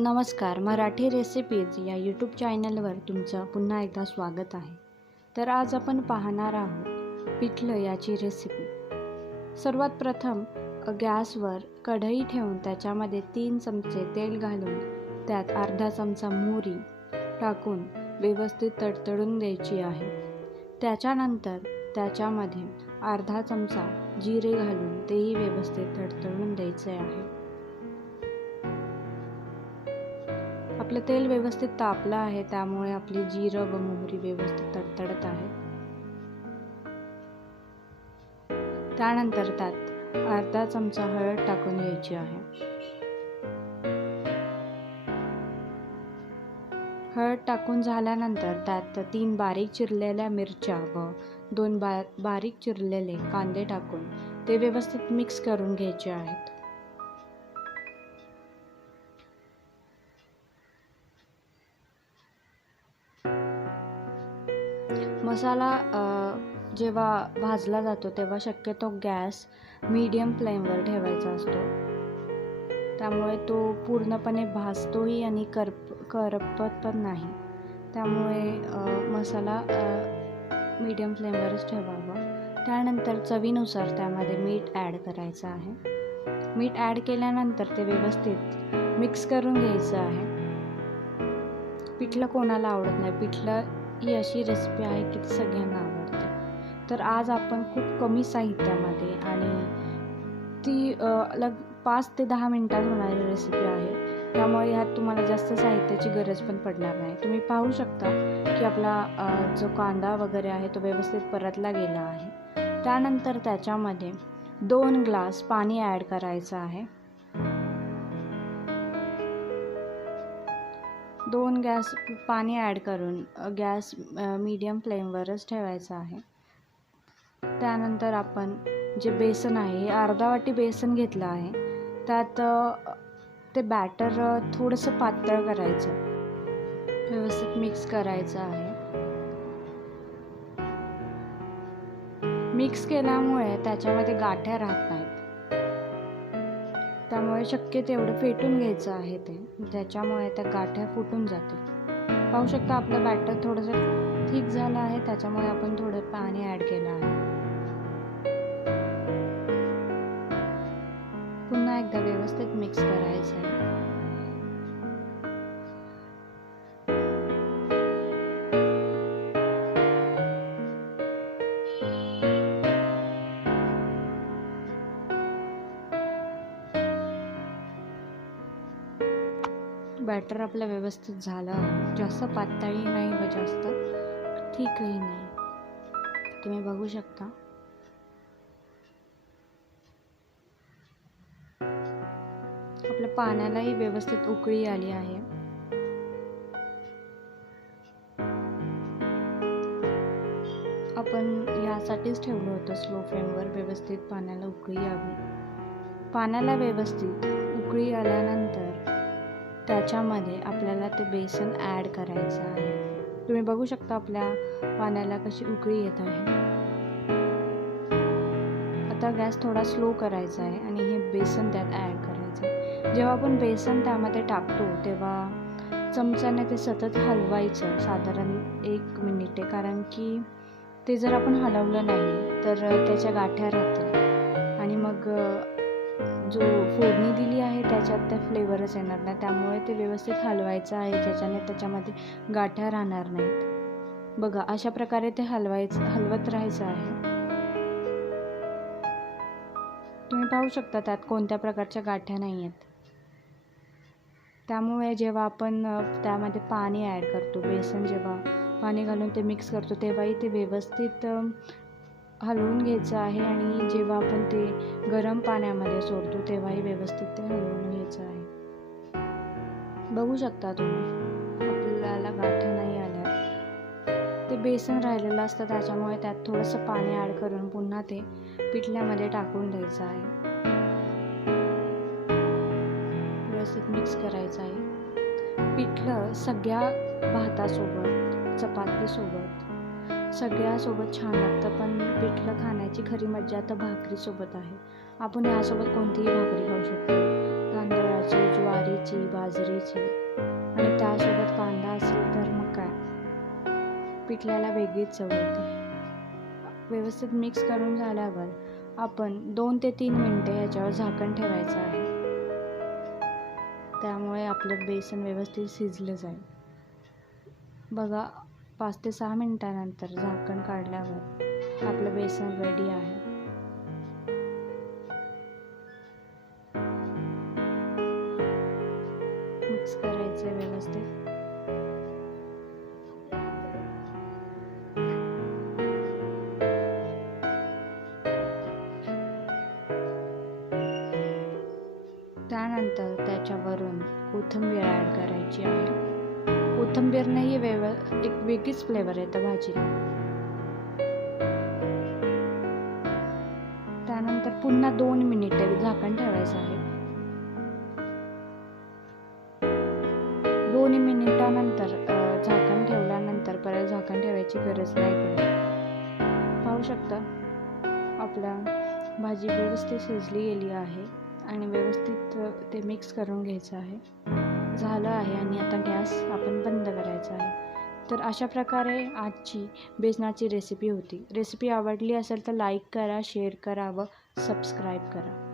नमस्कार मराठी रेसिपीज या यूट्यूब चॅनलवर तुमचं पुन्हा एकदा स्वागत आहे. तर आज आपण पाहणार आहोत पिठलं याची रेसिपी सर्वात प्रथम गॅसवर कढई ठेवून त्याच्यामध्ये तीन चमचे तेल घालून त्यात अर्धा चमचा मोहरी टाकून व्यवस्थित तडतडून द्यायची आहे. त्याच्यानंतर त्याच्यामध्ये अर्धा चमचा जिरे घालून तेही व्यवस्थित तडतडून द्यायचे आहे. आपलं तेल व्यवस्थित तापलं आहे त्यामुळे आपली जिरं व मोहरी व्यवस्थित तडतडत आहे त्यानंतर त्यात अर्धा चमचा हळद टाकून घ्यायची आहे. हळद टाकून झाल्यानंतर त्यात तीन बारीक चिरलेल्या मिरच्या व दोन बा बारीक चिरलेले कांदे टाकून ते व्यवस्थित मिक्स करून घ्यायचे आहेत. मसाला जेव्हा भाजला जातो तेव्हा शक्यतो गॅस मीडियम फ्लेमवर ठेवायचा असतो. त्यामुळे तो पूर्णपणे भाजतोही आणि करप करपत पण नाही. त्यामुळे मसाला मीडियम फ्लेमवरच ठेवावा. त्यानंतर चवीनुसार त्यामध्ये मीठ ॲड करायचं आहे. मीठ ॲड केल्यानंतर ते व्यवस्थित मिक्स करून घ्यायचं आहे. पिठलं कोणाला आवडत नाही? पिठलं ही अशी रेसिपी आहे की ती सगळ्यांना आवडते. तर आज आपण खूप कमी साहित्यामध्ये आणि ती लग पाच ते दहा मिनटात होणारी रेसिपी आहे. त्यामुळे ह्यात तुम्हाला जास्त साहित्याची गरज पण पडणार नाही. तुम्ही पाहू शकता की आपला जो कांदा वगैरे आहे तो व्यवस्थित परतला गेला आहे. त्यानंतर त्याच्यामध्ये दोन ग्लास पाणी ॲड करायचं आहे. दोन गॅस पाणी ॲड करून गॅस मीडियम फ्लेमवरच ठेवायचा आहे. त्यानंतर आपण जे बेसन आहे हे अर्धा वाटी बेसन घेतलं आहे. त्यात ते बॅटर थोडंसं पातळ करायचं. व्यवस्थित मिक्स करायचं आहे. मिक्स केल्यामुळे त्याच्यामध्ये गाठ्या राहत नाहीत. त्यामुळे शक्य तेवढं फेटून घ्यायचं आहे ते. त्याच्यामुळे त्या गाठ्या फुटून जातील. पाहू शकता आपलं बॅटर थोडंसं ठीक झालं आहे त्याच्यामुळे आपण थोडं पाणी ॲड केलं आहे. पुन्हा एकदा व्यवस्थित मिक्स करायचं आहे. बॅटर आपलं व्यवस्थित झालं जास्त पातळी नाही व जास्त ठीकही नाही. तुम्ही बघू शकता. आपल्या पाण्यालाही व्यवस्थित उकळी आली आहे. आपण यासाठीच ठेवलं होतं स्लो फ्लेमवर व्यवस्थित पाण्याला उकळी यावी. पाण्याला व्यवस्थित उकळी आल्यानंतर त्याच्यामध्ये आपल्याला ते बेसन ॲड करायचं आहे. तुम्ही बघू शकता आपल्या पाण्याला कशी उकळी येत आहे. आता गॅस थोडा स्लो करायचा आहे आणि हे बेसन त्यात ॲड करायचं आहे. जेव्हा आपण बेसन त्यामध्ये टाकतो तेव्हा चमच्याने ते सतत हलवायचं साधारण एक मिनिटे. कारण की ते जर आपण हलवलं नाही तर त्याच्या गाठ्या राहतील. आणि मग जो फोडणी दिली आहे त्याच्यात त्या फ्लेवरच येणार नाही. त्यामुळे ते व्यवस्थित हलवायचं आहे. ज्याच्याने त्याच्यामध्ये गाठ्या राहणार नाहीत. बघा अशा प्रकारे ते हलवायचं हलवत राहायचं आहे. तुम्ही पाहू शकता त्यात कोणत्या प्रकारच्या गाठ्या नाही आहेत. त्यामुळे जेव्हा आपण त्यामध्ये पाणी ॲड करतो बेसन जेव्हा पाणी घालून ते मिक्स करतो तेव्हाही ते व्यवस्थित हलवून घ्यायचं आहे आणि जेव्हा आपण ते गरम पाण्यामध्ये सोडतो तेव्हाही व्यवस्थित ते हलवून घ्यायचं आहे. बघू शकता तुम्ही आपल्याला गाठ्या नाही आल्या. ते बेसन राहिलेलं असतं त्याच्यामुळे त्यात थोडंसं पाणी ॲड करून पुन्हा ते पिठल्यामध्ये टाकून द्यायचं आहे. व्यवस्थित मिक्स करायचं आहे. पिठलं सगळ्या भातासोबत चपातीसोबत सगळ्यासोबत छान लागतं पण पिठलं खाण्याची खरी मज्जा तर भाकरीसोबत आहे. आपण यासोबत कोणतीही भाकरी खाऊ शकतो. तांदळाची तांदळाची ज्वारीची बाजरीची. आणि त्यासोबत कांदा असेल तर मग काय? पिठल्याला वेगळीच चव येते. व्यवस्थित मिक्स करून झाल्यावर आपण दोन ते तीन मिनटे याच्यावर झाकण ठेवायचं आहे. त्यामुळे आपलं बेसन व्यवस्थित शिजलं जाईल. बघा पाच ते सहा मिनटानंतर झाकण काढल्यावर आपलं बेसन रेडी आहे. मिक्स करायचं व्यवस्थित. त्यानंतर त्याच्यावरून कोथिंबीर ॲड करायची आहे. कोथिंबीरने ही वेव एक वेगळीच फ्लेवर येतं भाजीला. त्यानंतर पुन्हा दोन मिनिटे झाकण ठेवायचं आहे. दोन मिनिटानंतर झाकण ठेवल्यानंतर परत झाकण ठेवायची गरज नाही पडत. पाहू शकता आपला भाजी व्यवस्थित शिजली गेली आहे आणि व्यवस्थित ते मिक्स करून घ्यायचं आहे. झालं आहे आणि आता गॅस आपण बंद करायचा आहे. तर अशा प्रकारे आजची बेसनाची रेसिपी होती. रेसिपी आवडली असेल तर लाईक करा शेअर करा व सबस्क्राईब करा.